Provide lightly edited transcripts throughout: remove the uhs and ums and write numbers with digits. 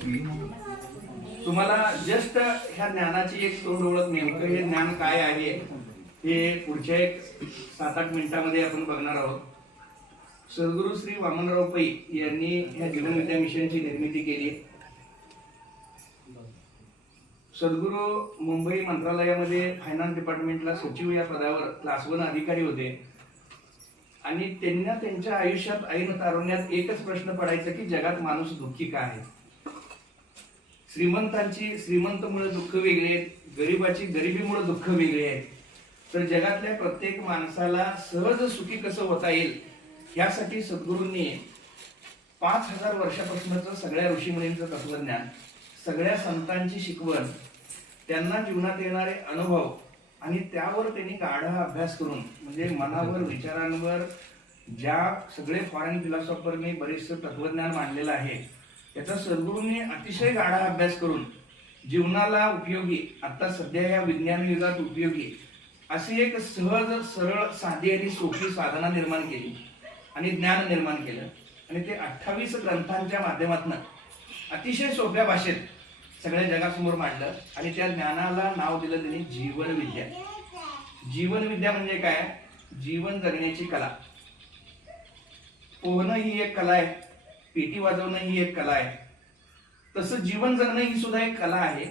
तुम्हाला जस्ट ह्या ज्ञानाची एक तोंड ओळख, नेमकं हे ज्ञान काय आहे हे पुढच्या एक 7-8 मिनिटांमध्ये आपण बघणार आहोत. सद्गुरू श्री वामनराव पै यांनी ह्या जीवन विद्या मिशनची निर्मिती केली. सद्गुरू मुंबई मंत्रालयामध्ये फायनान्स डिपार्टमेंटला सचिव या पदावर क्लास 1 अधिकारी होते आणि त्यांना त्यांच्या आयुष्यात ऐन तारुण्यात एकच प्रश्न पडायचा की जगात माणूस दुःखी का आहे. श्रीमंतांची श्रीमंतमुळे दुःख वेगळे आहेत, गरिबाची गरिबीमुळे दुःख वेगळे आहे. तर जगातल्या प्रत्येक माणसाला सहज सुखी कसं होता येईल यासाठी सद्गुरूंनी 5000 वर्षापासूनच सगळ्या ऋषीमुनींचं तत्वज्ञान, सगळ्या संतांची शिकवण, त्यांना जीवनात येणारे अनुभव आणि त्यावर त्यांनी गाढा अभ्यास करून, म्हणजे मनावर विचारांवर ज्या सगळे फॉरेन फिलॉसॉफरनी बरेचसे तत्वज्ञान मांडलेलं आहे त्याचा सद्गुरूंनी अतिशय गाढा अभ्यास करून जीवनाला उपयोगी, आता सध्या या विज्ञान युगात उपयोगी अशी एक सहज सरळ साधी आणि सोपी साधना निर्माण केली आणि ज्ञान निर्माण केलं. आणि ते 28 ग्रंथांच्या माध्यमातून अतिशय सोप्या भाषेत सगळ्या जगासमोर मांडलं आणि त्या ज्ञानाला नाव दिलं त्यांनी जीवन विद्या. जीवन विद्या म्हणजे काय? जीवन जगण्याची कला. पोहणं ही एक कला आहे, पेटी वाजवणं ही एक कला आहे, तसं जीवन जगणं ही सुद्धा एक कला आहे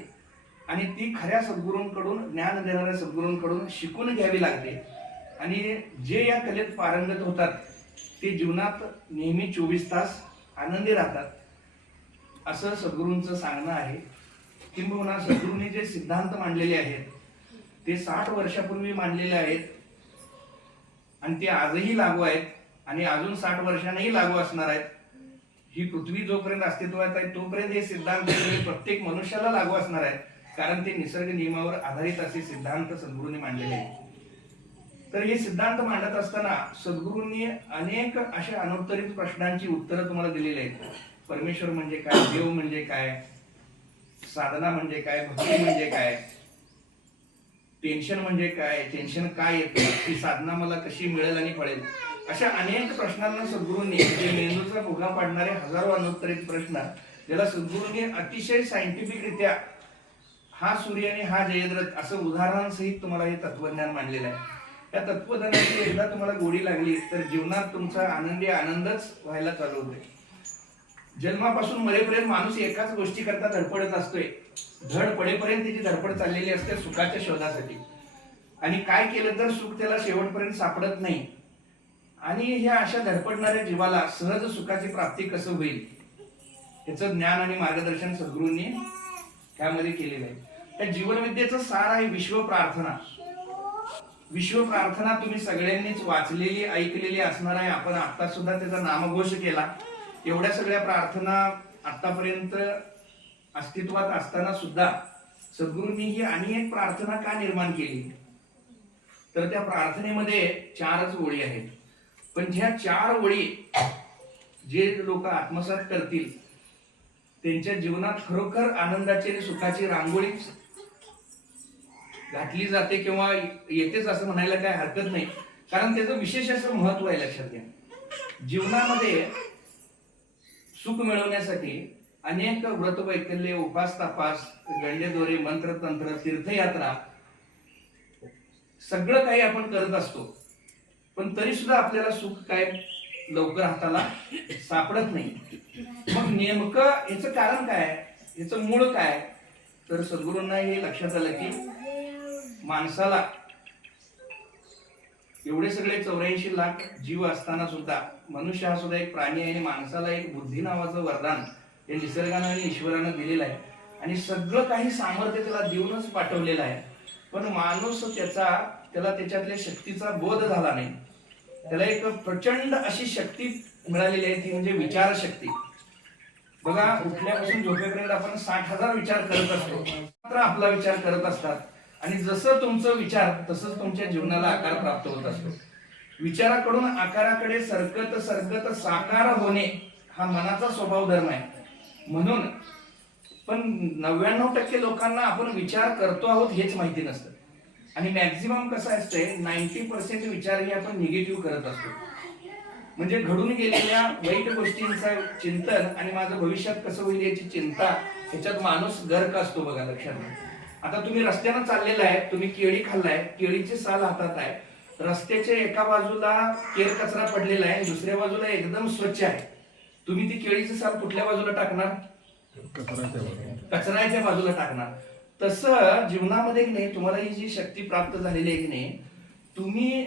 आणि ती खऱ्या सद्गुरूंकडून, ज्ञान देणाऱ्या सद्गुरूंकडून शिकून घ्यावी लागते. आणि जे या कलेत पारंगत होतात ते जीवनात नेहमी 24 तास आनंदी राहतात असं सद्गुरूंचं सांगणं आहे. किंबहुना सद्गुरूंनी जे सिद्धांत मांडलेले आहेत ते 60 वर्षापूर्वी मांडलेले आहेत आणि ते आजही लागू आहेत आणि अजून 60 वर्षांनीही लागू असणार आहेत. ही पृथ्वी जोपर्यंत अस्तित्वात आहे तोपर्यंत हे सिद्धांत प्रत्येक मनुष्याला लागू असणार आहेत, कारण ते निसर्ग नियमावर आधारित असे सिद्धांत सद्गुरूंनी मांडलेले आहेत. तर हे सिद्धांत मांडत असताना सद्गुरूंनी अनेक अशा अनुत्तरित प्रश्नांची उत्तरं तुम्हाला दिलेली आहेत. परमेश्वर म्हणजे काय, देव म्हणजे काय, साधना म्हणजे काय, भक्ती म्हणजे काय, टेन्शन म्हणजे काय, टेन्शन काय येतं, ती साधना मला कशी मिळेल आणि फळेल, अशा अनेक प्रश्नांना सद्गुरूंनी, म्हणजे मेंदूचा भुगा पाडणारे हजारो अनुत्तरित प्रश्न, ज्याला सद्गुरूंनी अतिशय सायंटिफिक रित्या हा सूर्य आणि हा जयद्रथ असं उदाहरणांसहित तुम्हाला हे तत्वज्ञान मांडलेलं आहे. या तत्वज्ञानाची एकदा तुम्हाला गोडी लागली तर जीवनात तुमचा आनंदी आनंदच व्हायला चालू होते. जन्मापासून मरेपर्यंत माणूस एकाच गोष्टी करता धडपडत असतोय. धड पडेपर्यंत त्याची धडपड चाललेली असते सुखाच्या शोधासाठी, आणि काय केलं तर सुख त्याला शेवटपर्यंत सापडत नाही. आणि ह्या अशा धडपडणाऱ्या जीवाला सहज सुखाची प्राप्ती कसं होईल याचं ज्ञान आणि मार्गदर्शन सद्गुरूंनी त्यामध्ये केलेलं आहे. त्या जीवनविद्येचं सार आहे विश्व प्रार्थना. विश्व प्रार्थना तुम्ही सगळ्यांनीच वाचलेली, ऐकलेली असणार आहे. आपण आता सुद्धा त्याचा नामघोष केला. एवढ्या सगळ्या प्रार्थना आतापर्यंत अस्तित्वात असताना सुद्धा सद्गुरूंनी ही अनेक प्रार्थना का निर्माण केली, तर त्या प्रार्थनेमध्ये 4च ओळी आहेत. पण ह्या 4 ओळी जे लोक आत्मसात करतील त्यांच्या जीवनात खरोखर आनंदाची आणि सुखाची रांगोळी घातली जाते किंवा येतेच असं म्हणायला काय हरकत नाही, कारण त्याचं विशेष असं महत्व आहे. लक्षात घ्या, जीवनामध्ये सुख मिळवण्यासाठी अनेक व्रत वैकल्य, उपास तापास, गंडेदोरे, मंत्र तंत्र, तीर्थयात्रा सगळं काही आपण करत असतो, पण तरी सुद्धा आपल्याला सुख काय लवकर हाताला सापडत नाही. मग नेमकं याचं कारण काय, याचं मूळ काय, तर सद्गुरूंना हे लक्षात आलं की माणसाला एवढे सगळे 84 लाख जीव असताना सुद्धा, मनुष्य हा सुद्धा एक प्राणी आहे आणि माणसाला एक बुद्धी नावाचं वरदान हे निसर्गानं आणि ईश्वरानं दिलेलं आहे आणि सगळं काही सामर्थ्य त्याला देऊनच पाठवलेलं आहे. पण माणूस त्याला त्याच्यातल्या शक्तीचा बोध झाला नाही. त्याला एक प्रचंड अशी शक्ती मिळालेली आहे, ती म्हणजे विचारशक्ती. बघा, उठल्यापासून झोपेपर्यंत आपण 60,000 विचार करत असतो, मात्र आपला विचार करत असतात आणि जसं तुमचं विचार तसंच तुमच्या जीवनाला आकार प्राप्त होत असतो. विचाराकडून आकाराकडे सरकत सरकत साकार होणे हा मनाचा स्वभाव धर्म आहे. म्हणून पण 99% लोकांना आपण विचार करतो आहोत हेच माहिती नसतं आणि मॅक्झिमम कसं असतंय 90% विचार हे आपण निगेटिव्ह करत असतो. म्हणजे घडून गेलेल्या वाईट गोष्टींचं चिंतन आणि माझं भविष्यात कसं होईल याची चिंता, ह्याच्यात माणूस गर्क असतो बघा, लक्षात घ्या. आता तुम्ही रस्त्यानं चाललेला आहे, तुम्ही केळी खाल्लाय, केळीची साल हातात आहे, रस्त्याच्या एका बाजूला केर कचरा पडलेला आहे, दुसऱ्या बाजूला एकदम स्वच्छ आहे. तुम्ही ती केळीची साल कुठल्या बाजूला टाकणार? कचऱ्याच्या बाजूला टाकणार. तसं जीवनामध्ये की नाही, तुम्हाला ही जी शक्ती प्राप्त झालेली आहे की नाही, तुम्ही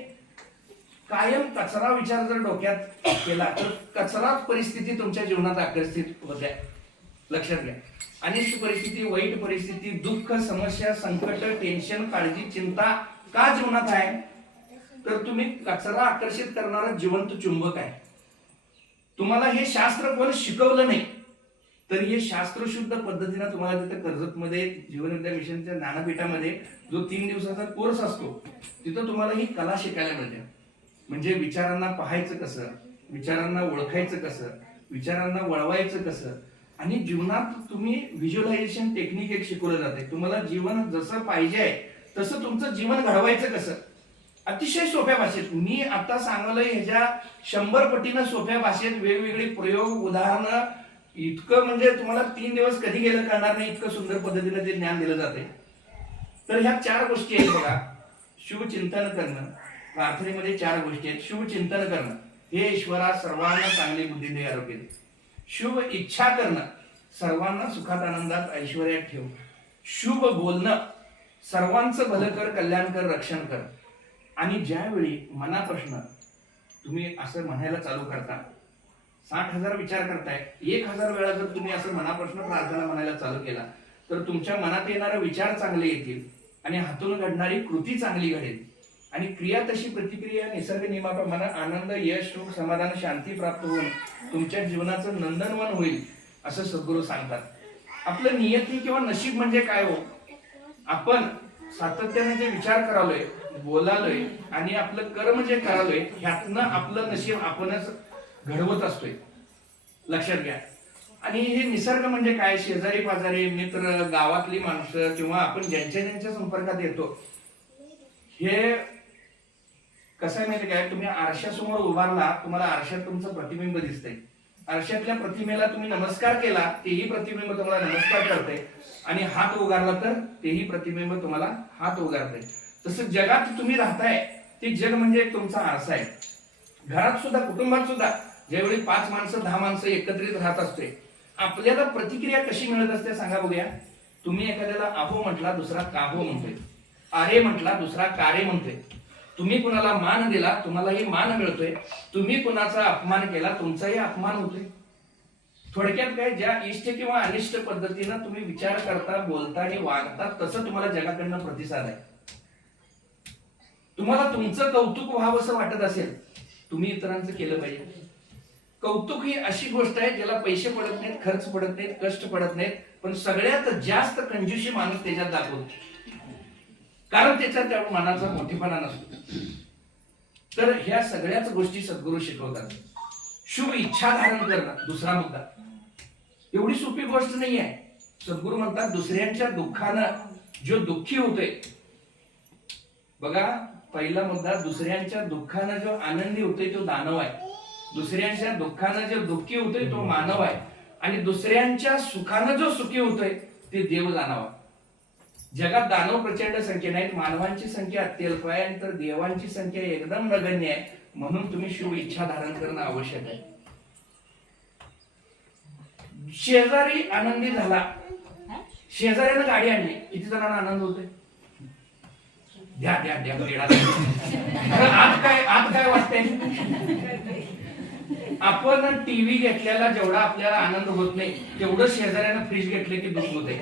कायम कचरा विचार जर डोक्यात केला तर कचराच परिस्थिती तुमच्या जीवनात आकर्षित होत्या. लक्षात घ्या. अनिष्ट परिस्थिती, वाईट परिस्थिती, दुःख, समस्या, संकट, टेन्शन, काळजी, चिंता का जीवनात आहे? तर तुम्ही कचरा आकर्षित करणारा जिवंत चुंबक आहे. तुम्हाला हे शास्त्र कोण शिकवलं नाही, तर हे शास्त्रशुद्ध पद्धतीने तुम्हाला तिथे कर्जतमध्ये जीवनविद्या मिशनच्या ज्ञानपीठामध्ये जो 3 दिवसाचा कोर्स असतो, तिथं तुम्हाला ही कला शिकायला मिळते. म्हणजे विचारांना पाहायचं कसं, विचारांना ओळखायचं कसं, विचारांना वळवायचं कसं, आणि जीवनात तुम्ही व्हिज्युअलायझेशन टेक्निक एक शिकवलं जाते. तुम्हाला जीवन जसं पाहिजे आहे तसं तुमचं जीवन घडवायचं कसं, अतिशय सोप्या भाषेत. मी आता सांगलोय ह्याच्या 100 पटीनं सोप्या भाषेत वेगवेगळे प्रयोग, उदाहरणं, इतकं म्हणजे तुम्हाला 3 दिवस कधी गेलं कळणार नाही, इतकं सुंदर पद्धतीने ते ज्ञान दिलं जाते. तर ह्या 4 गोष्टी आहेत बघा. शिवचिंतन करणं, प्रार्थनेमध्ये 4 गोष्टी आहेत. शिवचिंतन करणं, हे ईश्वरा सर्वांना चांगली बुद्धी दे, आरोग्य दे. शुभ इच्छा करणं, सर्वांना सुखात आनंदात ऐश्वर्यात ठेव. शुभ बोलणं, सर्वांचं भलं कर, कल्याण कर, रक्षण कर. आणि ज्यावेळी मनाप्रश्न तुम्ही असं म्हणायला चालू करता, 60,000 विचार करताय, 1,000 वेळा जर तुम्ही असं मनाप्रश्न प्रार्थना म्हणायला चालू केला तर तुमच्या मनात येणारे विचार चांगले येतील आणि हातून घडणारी कृती चांगली घडेल. आणि क्रिया तशी प्रतिक्रिया निसर्ग नियमाप्रमाणे आनंद, यश, सुख, समाधान, शांती प्राप्त होऊन तुमच्या जीवनाचं नंदनवन होईल, असं सद्गुरू सांगतात. आपलं नियती किंवा नशीब म्हणजे काय हो? आपण सातत्याने जे विचार करालोय, बोलालोय आणि आपलं कर्म जे करालोय, ह्यातनं आपलं नशीब आपणच घडवत असतोय. लक्षात घ्या. आणि हे निसर्ग म्हणजे काय? शेजारी पाजारी, मित्र, गावातली माणसं किंवा आपण ज्यांच्या संपर्कात येतो, हे कसं आहे माहिती काय? तुम्ही आरशासमोर उभारला, तुम्हाला आरशात तुमचं प्रतिबिंब दिसतंय. आरशातल्या प्रतिमेला तुम्ही नमस्कार केला, तेही प्रतिबिंब तुम्हाला नमस्कार करते. आणि हात उगारला तर तेही प्रतिबिंब तुम्हाला हात उगारते. तसं जगात तुम्ही राहताय, ते जग म्हणजे एक तुमचा आरसा आहे. घरात सुद्धा, कुटुंबात सुद्धा ज्यावेळी 5 माणसं 10 माणसं एकत्रित राहत असते, आपल्याला प्रतिक्रिया कशी मिळत असते सांगा बघूया. तुम्ही एखाद्याला आहो म्हटला, दुसरा काहो म्हणतोय. आरे म्हटला, दुसरा कारे म्हणतोय. तुम्ही कुणाला मान दिला, तुम्हालाही मान मिळतोय. तुम्ही कुणाचा अपमान केला, तुमचाही अपमान होतोय. थोडक्यात काय, ज्या इष्ट किंवा अनिष्ट पद्धतीनं तुम्ही विचार करता, बोलता आणि वागता, तसं तुम्हाला जगाकडनं प्रतिसाद आहे. तुम्हाला तुमचं कौतुक व्हावं असं वाटत असेल, तुम्ही इतरांचं केलं पाहिजे. कौतुक ही अशी गोष्ट आहे ज्याला पैसे पडत नाहीत, खर्च पडत नाहीत, कष्ट पडत नाहीत, पण सगळ्यात जास्त कंजूसी माणूस त्याच्यात दाखवतो, कारण त्याच्यात त्या मनाचा मोठेपणा नसतो. तर ह्या सगळ्याच गोष्टी सद्गुरू शिकवतात. शुभ इच्छा धारण करणं, दुसरा मुद्दा. एवढी सोपी गोष्ट नाही आहे. सद्गुरू म्हणतात, दुसऱ्यांच्या दुःखानं जो दुःखी होतोय, बघा पहिला मुद्दा, दुसऱ्यांच्या दुःखानं जो आनंदी होतोय तो दानव आहे. दुसऱ्यांच्या दुःखानं जो दुःखी होतोय तो मानव आहे. आणि दुसऱ्यांच्या सुखानं जो सुखी होतोय ते देव दानव. जगात दानव प्रचंड संख्येने आहेत, मानवांची संख्या अत्यल्प आहे, आणि तर देवांची संख्या एकदम नगण्य आहे. म्हणून तुम्ही शुभ इच्छा धारण करणं आवश्यक आहे. शेजारी आनंदी झाला, शेजाऱ्यानं गाडी आणली, किती जणांना आनंद होतोय? द्या द्या द्या. आज काय वाटतंय? आपण टीव्ही घेतल्याला जेवढा आपल्याला आनंद होत नाही, तेवढं शेजाऱ्यानं फ्रीज घेतले की दुःख होते.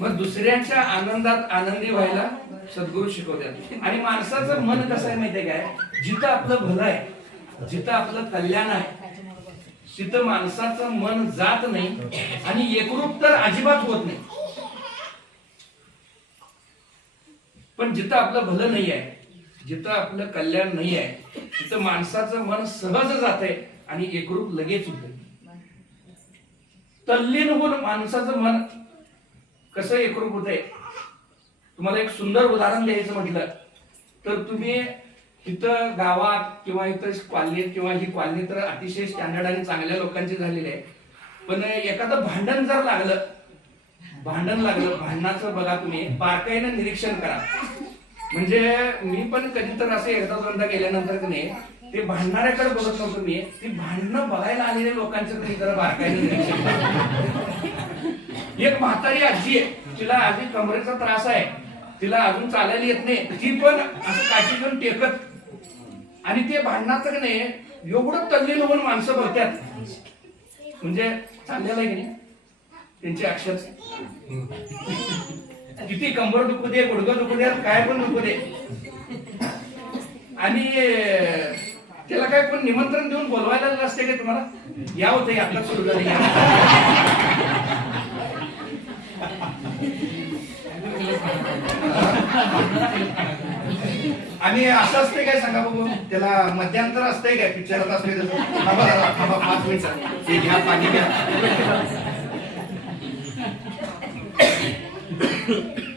मग दुसऱ्यांच्या आनंदात आनंदी व्हायला सद्गुरू शिकवतात. आणि माणसाचं मन कसं आहे माहितीये काय? जिथं आपलं भलं आहे, जिथं आपलं कल्याण आहे, तिथं माणसाचं मन जात नाही आणि एकरूप तर अजिबात होत नाही. पण जिथं आपलं भलं नाही आहे, जिथं आपलं कल्याण नाही आहे, तिथं माणसाचं मन सहज जाते आणि एकरूप लगेच होते. तल्लीन होऊन माणसाचं मन कसं एकरूप होतंय? तुम्हाला एक सुंदर उदाहरण द्यायचं म्हटलं तर, तुम्ही इथं गावात किंवा इथं कॉलनीत किंवा ही कॉलनी तर अतिशय स्टँडर्ड आणि चांगल्या लोकांची झालेली आहे. पण एखादं भांडण जर लागलं, भांडणाचं बघा तुम्ही बारकाईनं निरीक्षण करा. म्हणजे मी पण कधी तर असं एकदा दोनदा गेल्यानंतर की नाही ते भांडणाऱ्याकडे बघत नव्हतो मी, ती भांडणं बघायला आलेल्या लोकांचं तुम्ही जरा बारकाईनं निरीक्षण करा. एक म्हातारी आजी आहे, तिला आधी कमरेचा त्रास आहे, तिला अजून चालायला येत नाही, ती पण असं काठी घेऊन टेकत आणि ते भांडणाचं की नाही एवढं तल्लीन होऊन माणसं बघतात. म्हणजे चाललेलं आहे की नाही त्यांची अक्षर किती कंबर दुखू दे, गुडघं दुखू दे, काय पण दुखू दे, आणि त्याला काय पण निमंत्रण देऊन बोलवायला नसते का तुम्हाला, या होते आता सुरू झाली. आणि असं असते काय सांगा बघू, त्याला मध्यांतर असतंय काय पिक्चरात असते तसं, 5 मिनिटं ते घ्या, पाणी घ्या.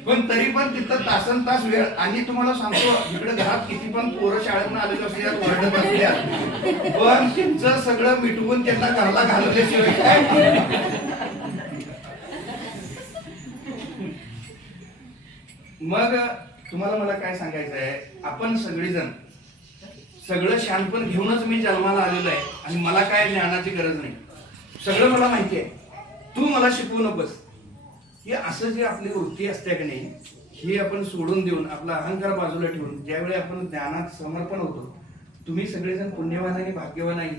पण तरी पण तिथं तासन तास वेळ. आणि तुम्हाला सांगतो इकडे घरात किती पण पोरं शाळेतून आलेली असल्या ओरडत असल्या, पण त्यांचं सगळं मिटवून त्यांना घरला घालवल्याशिवाय काय. मग तुम्हाला मला काय सांगायचं आहे, आपण सगळेजण सगळं शहाणपण घेऊनच मी जन्माला आलेलो आहे आणि मला काय ज्ञानाची गरज नाही, सगळं मला माहिती आहे, तू मला शिकवू नकोस. हे असं जे आपली वृत्ती असते की नाही, हे आपण सोडून देऊन आपला अहंकार बाजूला ठेवून ज्यावेळी आपण ज्ञानात समर्पण होतो, तुम्ही सगळेजण पुण्यवान आणि भाग्यवान आहे.